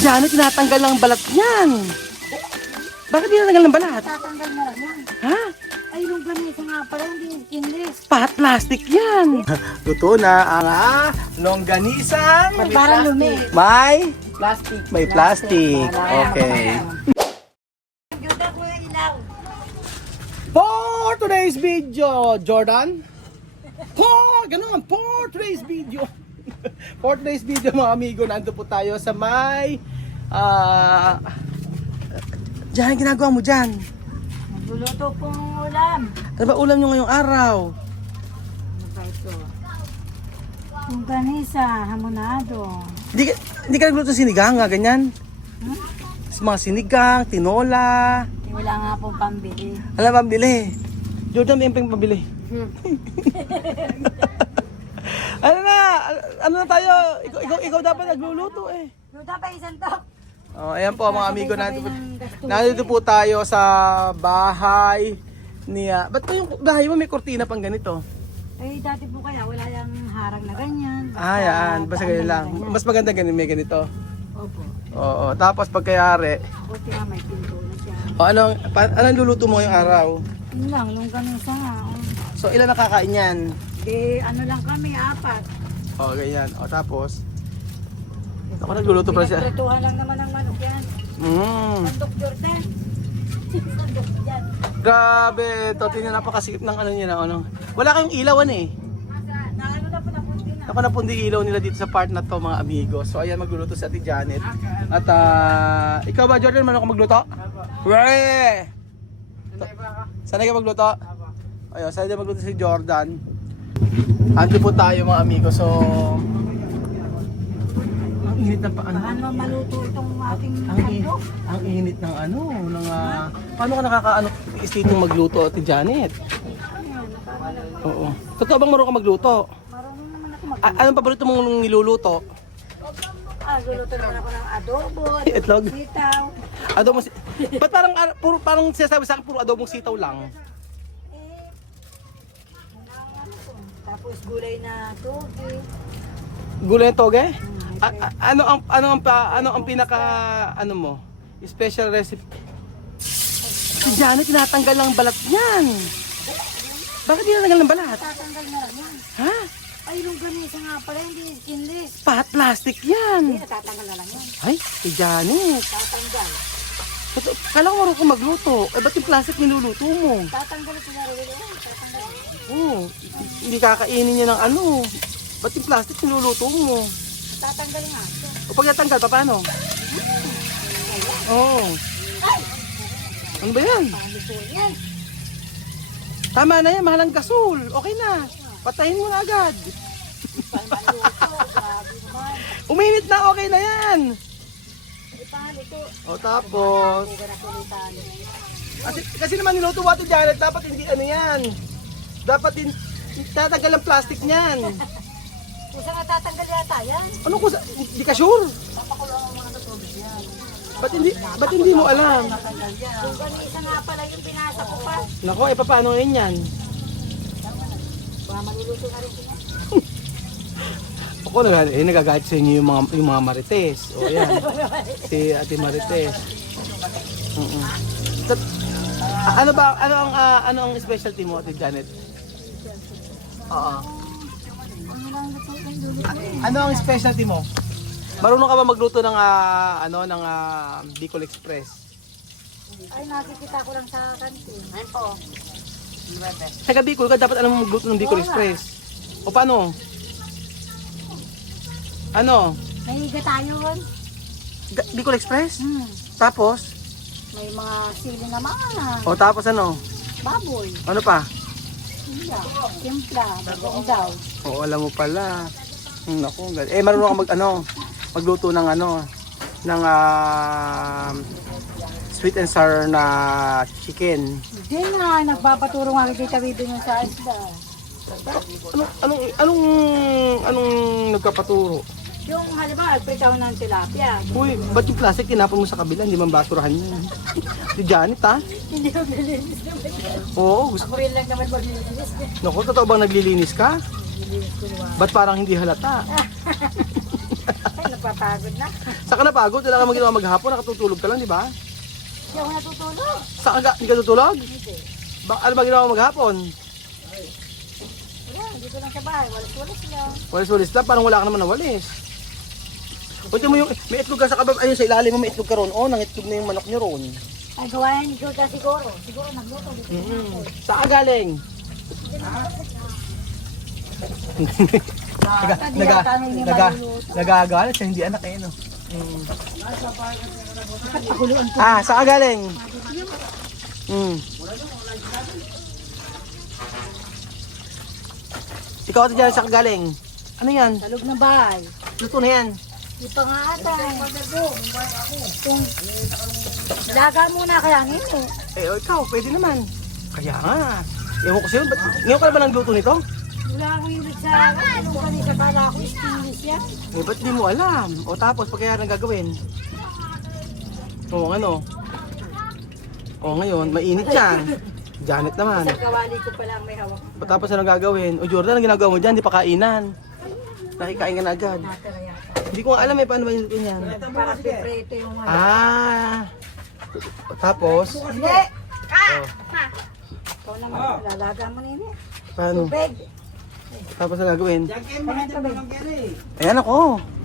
Janet, tinatanggal ng balat niyan. Bakit tinatanggal ng balat? Tatanggal na lang yan. Ha? Ay, nung ganito nga pala, hindi skinless. Pahat plastic yan. Luto na ang longganisang Parang lumi. may Plastic. plastic. Okay. Juda ko yung ilaw. For today's video, Jordan. For today's video. For today's video mga amigo, nandito po tayo sa may diyan, ginagawa mo dyan. Nagluluto pong ulam. Ano ba ulam nyo ngayong araw? Ano ba ito? Longganisa, hamonado. Hindi ka nagluto sinigang nga, ganyan? Sa mga sinigang, tinola. Eh, wala nga pong pambili. Alam ba, pambili? Jordan, may empeng pambili. Ano na tayo? Ikaw dapat nagluluto eh. Luta pa isang tok. Oh, ayan po mga amigo, nandito po tayo sa bahay niya. Ba't po yung bahay mo may kortina pang ganito? Eh, dati po kaya wala yung harang na ganyan. Yan. Basta ganyan lang. Mas maganda ganyan, may ganito. Opo. Oo. Tapos pagkayari, Buti nga may pinto na siya. anong luluto mo ngayong araw? Yun lang, longganisa nga. So, ilan nakakain yan? Eh, ano lang kami, 4. Oh, ganyan. O, tapos, ako nagluluto pala siya. Pinaprituhan lang naman ang manok yan. Sandok Jordan. Sandok yan. Grabe, ito, tingnan napakasikip ng ano niya na ano. Wala kayong ilawan eh. Naano na po napunti na. Napundi ilaw nila dito sa part na to mga amigo. So ayan, magluluto si Ate Janet. At ikaw ba Jordan, man ako magluto? Weh! Sanay ka magluto? Ayun, sanay ka magluto si Jordan. Ando po tayo mga amigo. So ang init ng paano? Paano maluto itong ating Ang init ng ano, ng paano ka nakakaano isipin magluto Ate Janet? Oo. Totoo bang marunong ka magluto? Marunong naman ako Anong paborito mong niluluto? luluto naman ako ng adobo, Itlog? sitaw. Adobong ba't parang sinasabi sa akin puro adobong sitaw lang? Tapos gulay na toge. Gulay toge? Ano ang pinaka ano mo? Special recipe? Si Janet tinatanggal ng balat niyan. Bakit tinatanggal ng balat? Tatanggal na lang yan. Ha? Ay, yung ganito nga pala, hindi skinless. Pahat plastic yan. Hindi, natatanggal na lang yan. Ay, si Janet. Tatanggal. Kala ko marunong ka magluto. Eh, ba't yung plastic niluluto mo? Tatanggal ito na rin. Tatanggal. Oo. Hindi kakainin niya ng ano. Ba't yung plastic niluluto mo? Tatanggal nga. O pag natanggal, paano? Oo. Ano ba yan? Paluto yan. Tama na yan, mahalang gasol. Okay na. Patayin mo na agad. Paluto. Grabe naman. Uminit na, okay na yan. Paluto. O tapos, Huwag na kulitan. kasi naman niluto wato Janet, dapat hindi ano yan. Dapat din, tatanggal ang plastic niyan. Kung saan natatanggal yata yan? Ano ko, hindi ka sure? Ba't hindi mo alam? Yung ganisa nga pala yung binasa ko pa. Nako, paano ngayon yan? Baka maluluto na rin sila. Ako nagagalit sa inyo yung mga marites. O yan. Si Ate Marites. Ano ang specialty mo Ate Janet? Oo. Ano ang specialty mo? Marunong ka ba magluto ng Bicol Express? Ay, nakikita ko lang sa kantin. Ayun po. Sa Bicol ka dapat alam mo magluto ng Bicol Express. O paano? Ano? May higa tayo ron. Bicol Express? Tapos? May mga sili naman. O tapos ano? Baboy. Ano pa? Iya. Timpla. Bagong daw. Oo, alam mo pala. Naku, marunong ka magluto ng ng sweet and sour na chicken. Hindi nga. Nagpapaturo nga kay Tita Wido niya sa isda. Anong nagkapaturo? Yung halimbawa, agpritaw ng tilapia. Uy, ba't yung plastic tinapon mo sa kabila? Hindi man basurahan yun. Si Janet ha? Hindi ko nilinis naman. Oo, gusto. Ako rin lang naman maglilinis. Naku, totoo bang naglilinis ka? Ba't parang hindi halata? napapagod na. Saan ka napagod? Wala ka maginawa maghapon, nakatutulog ka lang, di ba? Hindi ako natutulog. Saan ka? Hindi ka tutulog? Hindi. Ano ba ginawa mo maghapon? Wala, dito lang sa bahay. Walis-walis lang. Walis-walis lang, parang wala ka naman na walis. Punta mo yung, may itlog ka sa kabab, ayun sa ilalim mo may itlog ka ron. Oh, nangitlog na yung manok niyo ron. Ay, gawain ni Jordan siguro. Siguro nagluto dito. Saan ka galing? Nagagalit siya, hindi anak eh, no? Saan ka galing? Ikaw ate dyan, saan ka galing? Ano yan? Talog na bahay. Luto na yan. Di pa nga ata. Kung laga muna kaya ngayon. Eh, ikaw, pwede naman. Kaya nga. Ewan ko sa'yo, ngayon ka na ba nagluto nito? Wala akong hilig sa anong kanisa. Kala ako English yan. Eh, ba't di mo alam? O tapos, pag kaya nang gagawin? O, ano? O, ngayon, mainit yan. Janet naman. Sa kawali ko pa lang may hawak. Tapos, anong gagawin? O, Jordan, ang ginagawa mo dyan, di pa kainan. Nakikain ka na agad. Natara yata. Hindi ko nga alam eh, paano ba yung luto niyan? Para pipreto yung ano. Tapos, Hindi! Ikaw naman, lalaga mo na yun eh. paano? Tubig. Tapos, ang gagawin? Kaya tubig. Ayan ako.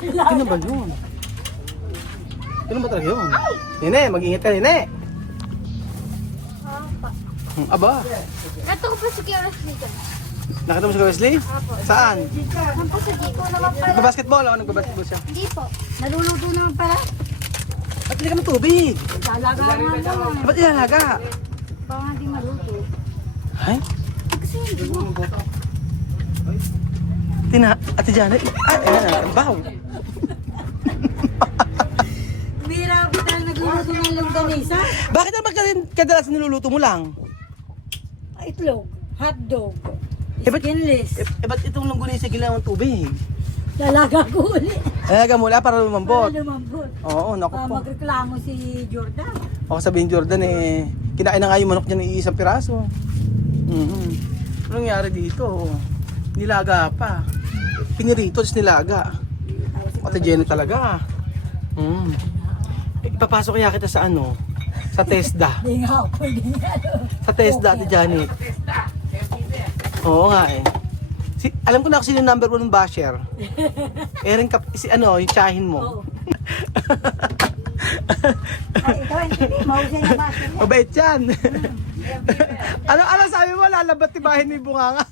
Sino ba yun? Sino ba talaga yun? Nene, mag-ingat ka, Nene. Aba, Nato ko pa si Kira dito. nakita mo si Wesley? Saan? Saan po sa dito naman pala? Nagbabasketball? Ako nagbabasketball siya. Hindi po. Naluluto naman pala. Ba't hindi ka ng tubig? Lalaga naman naman. Ba't ilalaga? Baka hindi maluto. Ay? Kasi hindi mo. Ate Janet? Ayan na, baw. Bira ko tayo nagluluto ng longganisa. Bakit naman kadalasan niluluto mo lang? Itlog, hotdog, ba't- skinless. Ba't itong longganisa ginawang tubig? Lalaga ko ulit. Lalaga mo lang para lumambot. Para lumambot. Oo, naku po. Magreklamo si Jordan. Ako sabihin Jordan eh, kinain na nga yung manok niya ng isang piraso. Anong nangyari dito? Nilaga pa. Pinirito, tapos nilaga. Ate Jenny talaga. Ipapasok kaya kita sa ano? Sa TESDA. Hindi nga ako, hindi nga. Sa TESDA, Ate Janet. Oo nga eh. Alam ko na kasi yung number 1 basher. Si ano, yung tsahin mo. Oo. Ay, ikaw, hindi. Mahusay na basin niya. Mabait yan. ano sabi mo? Lalabat tibahin mo yung bunganga.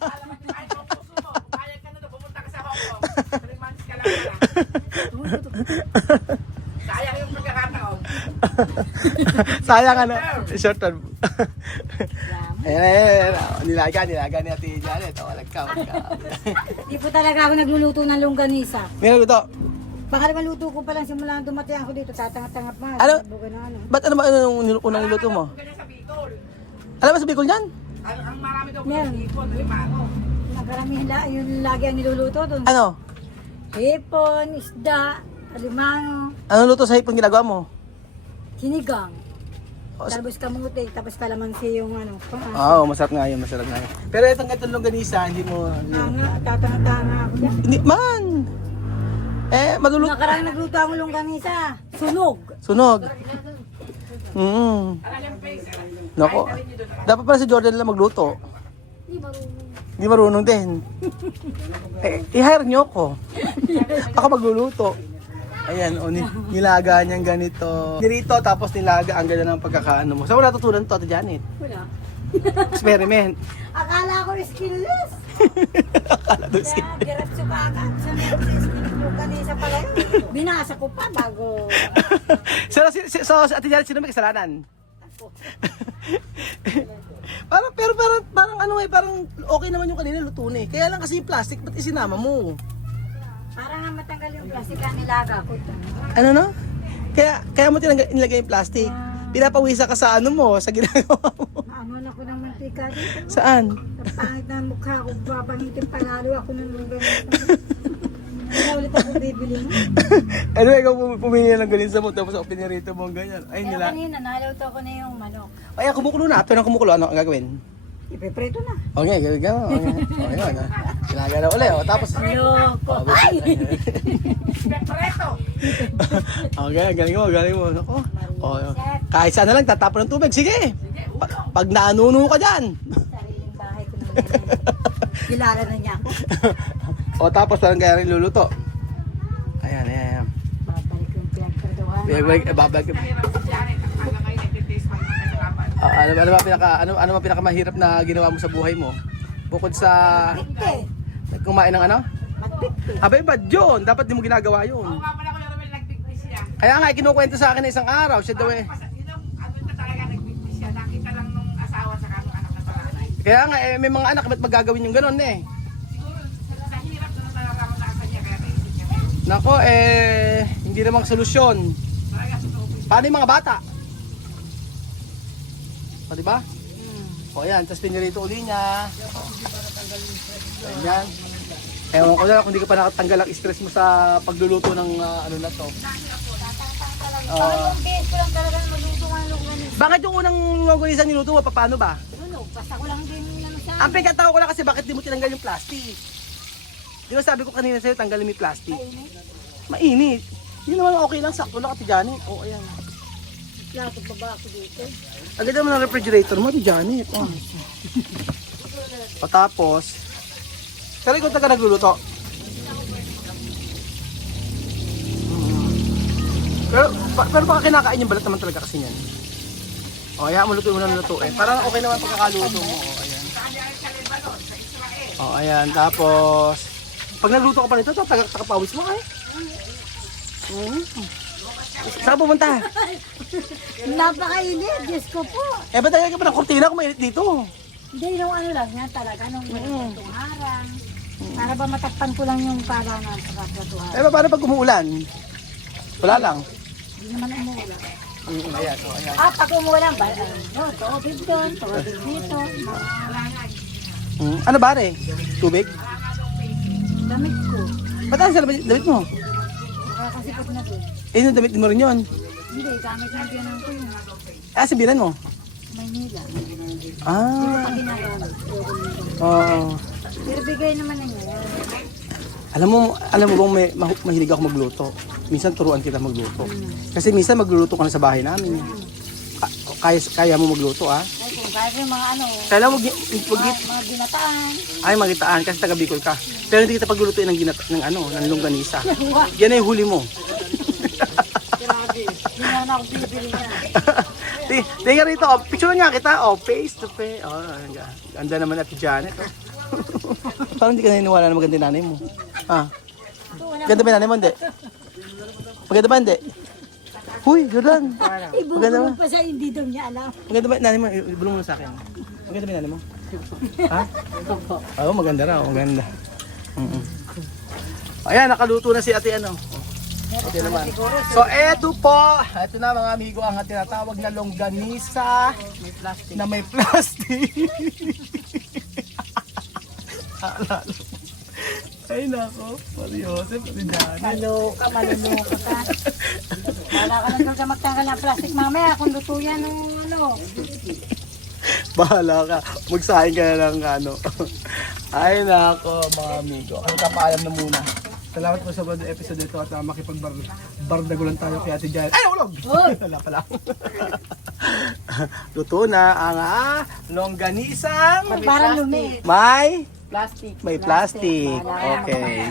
Sayang yung pagkakataon. Sayang ano. Short term. Ayan. Nilaga ni Ate Janet. Walang ka. Hindi po talaga ako nagluluto ng longganisa. Meron ito. Pangalawang luto ko pa lang simula nang dumating ako dito. Tatangat-tangat na. Ano? Buga na ano. Ba't ano ba yung unang niluto mo? Ganyan sa Bicol. Alam mo sa Bicol yan? Ang marami daw Meron. ipon, limano. Nakaramihan yung lagi ang niluluto doon. Ano? Hipon, isda, alimano, Anong luto sa hipon ginagawa mo? sinigang. O, Tapos kamuti, tapos kalamansi yung ano. Oo, masarap nga yun. Pero itong longganisa, hindi mo... Tatangat-tanga ako dyan. Hindi man! Madulot. Nakarang nagluto akong longganisa. Sunog. Sunog. Nako. Dapat pala si Jordan lang magluto. Hindi marunong. Hindi marunong din. I-hire nyo ko. Ako magluluto. Ayan, nilaga niyang ganito. Nirito, tapos nilaga. Ang ganda ng pagkakaano mo. Saan mo natutunan to, Ate Janet? Wala. Experiment. Akala ko skinless. Akala doon si... Kaya diretso ka agad. Sa longganisa pala yun. Binasa ko pa bago. So, Ate Janet, sino may kasalanan? parang ano parang okay naman yung kanina luto na eh. Kaya lang kasi yung plastic, ba't isinama mo? Para nga matanggal yung plastic ang nilaga ko. Ano no? Kaya mo nilagay yung plastic. Pinapawisa ka sa ano mo, sa ginagawa mo. Amon ako ng mantika dito. Saan? Ang pangit na mukha ko, papangitin palalo ako ng longganisa. Kaya ulit ako bibili mo. Ano ikaw pumili ng galinsa mo tapos ako pinirito mo ang ganyan. Ay Kaya nila. kanina, nalaw to ko na yung manok. Ay kumukulo na. Ito nang kumukulo. Ano ang gagawin? Ipipreto na. Okay, gano'n. Okay, yun. Ginagana ulit. O, tapos... Loko. Ay! Preto. Okay, galing mo. Ako. O, kahit saan na lang, tatapon ng tubig. Sige. Pag naanuno ka dyan. Sariling bahay ko naman yan. Kilala na niya ako. O, tapos parang kaya rin luluto. Ayan. Babalik yung pinagtraduhan. Babalik. Mahirap si Janet. Hanggang kayo nagtitaste pa ng kasalapan. Ano ba pinakamahirap na ginawa mo sa buhay mo? Bukod sa kumain ng ano? Matbit. Abay, bad yun. Dapat di mo ginagawa yun. Oo nga pala Kuya Romel, nagbigtis siya. Kaya nga, kinukwento sa akin na isang araw. Siya daw eh. Yun ang ano na talaga nagbigtis siya. Nakita lang nung asawa sa kanong anak na panganay. Kaya nga, may mga anak, ba't magagawin yung ganun eh? Siguro sa hirap na nararamdaman niya kaya naisip niya ngayon. Nako, hindi namang solusyon. Talaga totoo po. Paano yung mga bata? O, diba? O, yan. Tapos pinirito uli niya. Ayan. Ewan ko na lang kung hindi ka pa nakatanggal ang stress mo sa pagluluto ng ano na to. Pangalawang beses ko lang talaga magluto ng longganisa. Bakit yung unang longganisa niluto mo? Paano ba? Ano, basta ko lang din ano sa... Ang pagkatao ko lang kasi bakit di mo tinanggal yung plastic? Di ba sabi ko kanina sa'yo, tanggalin mo yung plastic? Mainit. Hindi naman okay lang, sakto lang Ate Janet. O, ayan. Plato pa ba ako dito? Ang ganda mo ng refrigerator mo, Ate Janet. O. O tapos, pero ikaw taga nagluluto. Pero baka kinakain yung balat naman talaga kasi yan. O, ayan mo luto mo na luto eh. Parang okay naman pagkakaluto mo. O, ayan. O, ayan. Tapos, pag nagluto ka pa nito, tatagak sa kapawis mo ay. Saan ka pumunta? Napakainit, Diyos ko po. Eh, ba't tayo ka pa ng kortina kung mainit dito? Hindi, nung ano lang yan talaga, nung itong harang. Para ba matakpan ko lang yung parangan sa katratuhan. Eh, paano pag umuulan? Wala lang. Hindi naman umuulan. Ayan, so, ayan. Pag umuulan ba? Ano, tubig doon, tubig dito. Ano ba re? Tubig? Damit ko. Ba't ang salabas damit mo? Nakakasipot na doon. Eh, yung damit mo rin yun. Hindi, gamit na biyanan ko yun. Sabihan mo? Maynila. Ah, Pag ginagamit. oo. Pero bigay naman na yun. Alam mo bang mahilig ako magluto? Minsan turuan kita magluto. Kasi minsan magluluto ka na sa bahay namin. Kaya mo magluto ah. Ay, kung kaya yung mga ano, Kaya wag mga ginataan. ay magitaan kasi taga Bicol ka. Pero hindi kita paglulutuin ng longganisa. Yan ay huli mo. Hindi na ako bibili niya. Tingnan rito, picture nga kita, face to face. Oh, ganda naman Ate Janet. Oh. Parang hindi ka naniniwala na maganda yung nanay mo. Ah. Ganda ba yung nanay mo? Hindi. Maganda ba? Hindi. Huy, Jordan. Maganda ba? Ibubulong pa siya, hindi daw niya alam. Maganda ba yung nanay mo? Ibulong mo na sa akin. Maganda ba yung nanay mo? Ha? Oo, maganda raw. Maganda. Ayan, nakaluto na si ate ano. Ate naman. So, eto po. Eto na mga amigo ang tinatawag na longganisa na may plastic. Ay nako, Pari Joseph, Pari Janet. Maloka ka. Wala ka lang sa magtanggal ng plastic mamaya kung luto yan o ano. Bahala ka, magsahin ka na ng ano. Ay nako mga amigo, ang kapaalam na muna. Salamat po sa episode ito at makipagbardagulan tayo kay Ate Janet. Ay, ulog! Wala pala. Luto na ang longganisang Parang lumi. may Plastic. plastic. Okay.